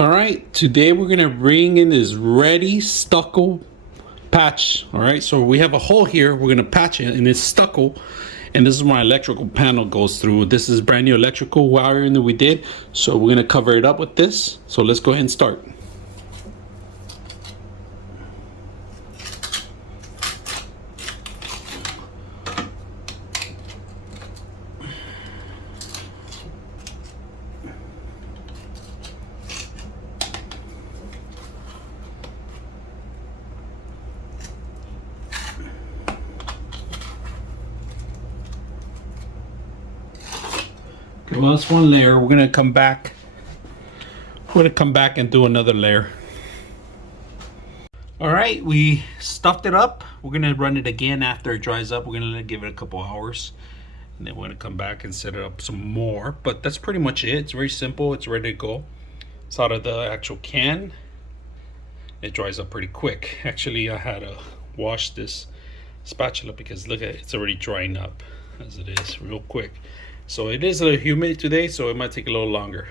All right, today we're gonna bring in this ready stucco patch. All right, so we have a hole here. We're gonna patch it, and it's stucco, and this is where my electrical panel goes through. This is brand new electrical wiring that we did, so we're gonna cover it up with this. So let's go ahead and start. Well, that's one layer. We're gonna come back. We're gonna come back and do another layer. All right, we stuffed it up. We're gonna run it again after it dries up. We're gonna give it a couple hours, and then we're gonna come back and set it up some more. But that's pretty much it. It's very simple. It's ready to go. It's out of the actual can. It dries up pretty quick. Actually, I had to wash this spatula because look at it, it's already drying up as it is real quick. So it is a little humid today, so it might take a little longer.